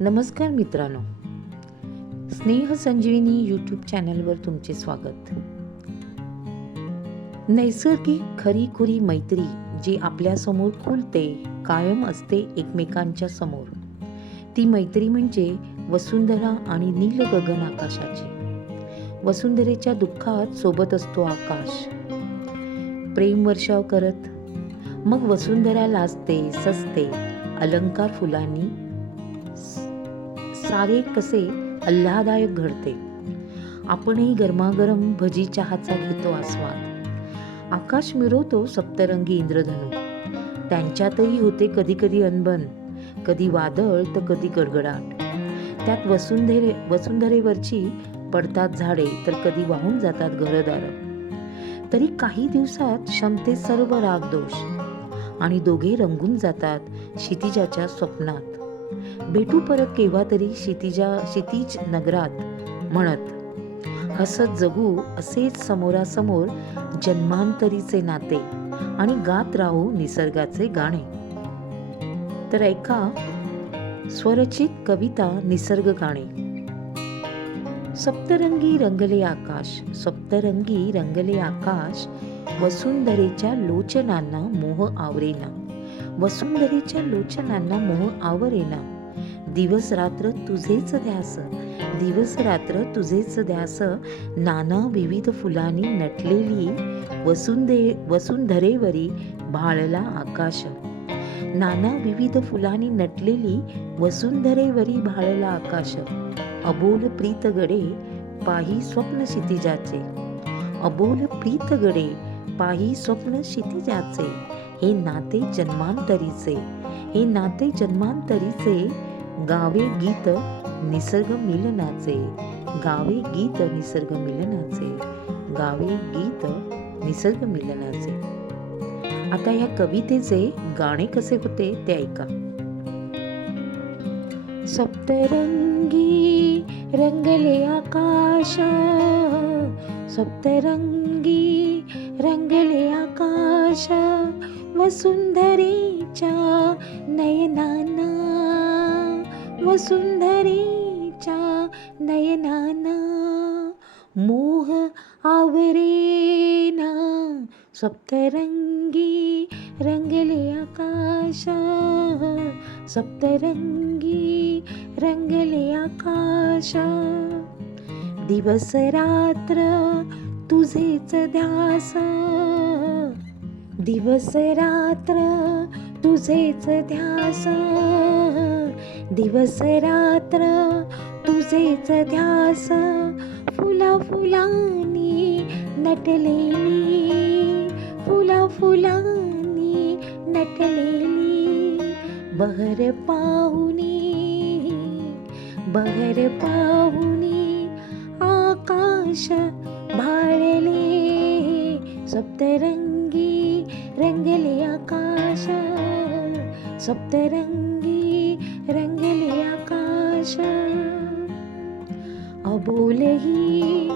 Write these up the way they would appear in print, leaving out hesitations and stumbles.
नमस्कार मित्रांनो, स्नेह संजीवनी यूट्यूब चॅनलवर तुमचे स्वागत. नैसर्गिक खरीखुरी मैत्री जी आपल्यासमोर खुलते, कायम असते एकमेकांच्या समोर. ती मैत्री म्हणजे वसुंधरा आणि नील गगन आकाशाची. वसुंधरेच्या दुःखात सोबत असतो आकाश, प्रेम वर्षाव करत. मग वसुंधरा लाजते, सजते, अलंकार फुलांनी सारे कसे आल्हाददायक घडते. आपणही गरमागरम भजी चहाचा घेतो आस्वाद. आकाश मिरवतो सप्तरंगी इंद्रधनू. त्यांच्यातही होते कधी कधी अनबन, कधी वादळ तर कधी गडगडाट. त्यात वसुंधरेवरची पडतात झाडे तर कधी वाहून जातात घरदार. तरी काही दिवसात क्षमते सर्व रागदोष आणि दोघे रंगून जातात क्षितिजाच्या स्वप्नात. भेटू परत केव्हा तरी क्षितिज नगरात म्हणत, हसत जगू असेच समोरासमोर जन्मांतरीचे नाते आणि गात राहू निसर्गाचे गाणे. तर ऐका स्वरचित कविता निसर्ग गाणे. सप्तरंगी रंगले आकाश, सप्तरंगी रंगले आकाश, वसुंधरेच्या लोचनांना मोह आवरेना, वसुंधरेच्या लोचनांना मोह आवरेना. दिवस रात्र तुझेच ध्यास, दिवस रात्र तुझेच ध्यास, नाना विविध फुलांनी नटलेली वसुंधरेवरी भाळला आकाश. नाना विविध फुलांनी नटलेली वसुंधरेवरी भाळला आकाश. अबोल प्रीत गडे पाही स्वप्न क्षितिजाचे, अबोल प्रीत गडे पाही स्वप्न क्षितिजाचे. हे नाते जन्मांतरीचे, हे नाते जन्मांतरीचे, गावे गीत निसर्ग मिलनाचे, गावे गीत निसर्ग मिलनाचे, गावे गीत निसर्ग मिलनाचे. आता या कवितेचे गाणे कसे होते ते ऐका. सप्तरंगी रंगले आकाश, सप्तरंगी रंगले आकाश, वसुंधरेच्या नयनाना, वसुंधरेच्या नयनाना मोह आवरेना. सप्तरंगी रंगले आकाश, सप्तरंगी रंगले आकाश. दिवस रात्र तुझेच ध्यास, दिवस रात्र तुझेच ध्यास, दिवस रात्र तुझेच ध्यास. फुला फुलांनी नटलेली, फुला फुलांनी नटलेली, बहर पाहुनी, बहर पाहुनी आकाश भाळले. सप्तरंगी रंगले आकाश, सप्तरंगी रंगले आकाश. अबोलही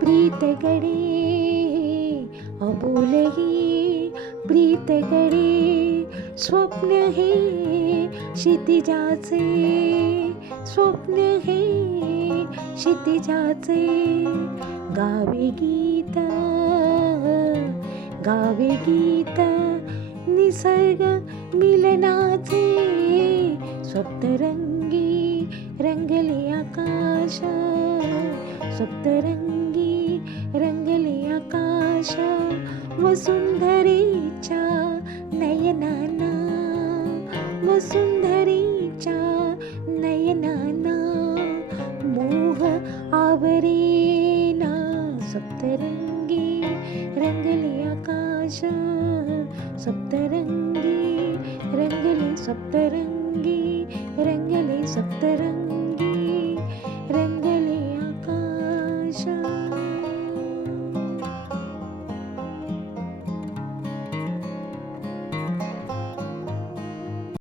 प्रीत गडे, अबोलही प्रीत गडे, स्वप्न हे क्षितिजाचे, स्वप्न हे क्षितिजाचे. गावे गीत, गावे गीत निसर्ग मिलनाचे. सप्तरंगी रंगले आकाश, सप्तरंगी रंगले आकाश, वसुंधरेच्या नयनाना, वसुंधरेच्या नयनाना मोह आवरेना. सप्तरंगी रंगले आकाश, सप्तरंगी रंगले, सप्तरंगी रंगले, सप्तरंगी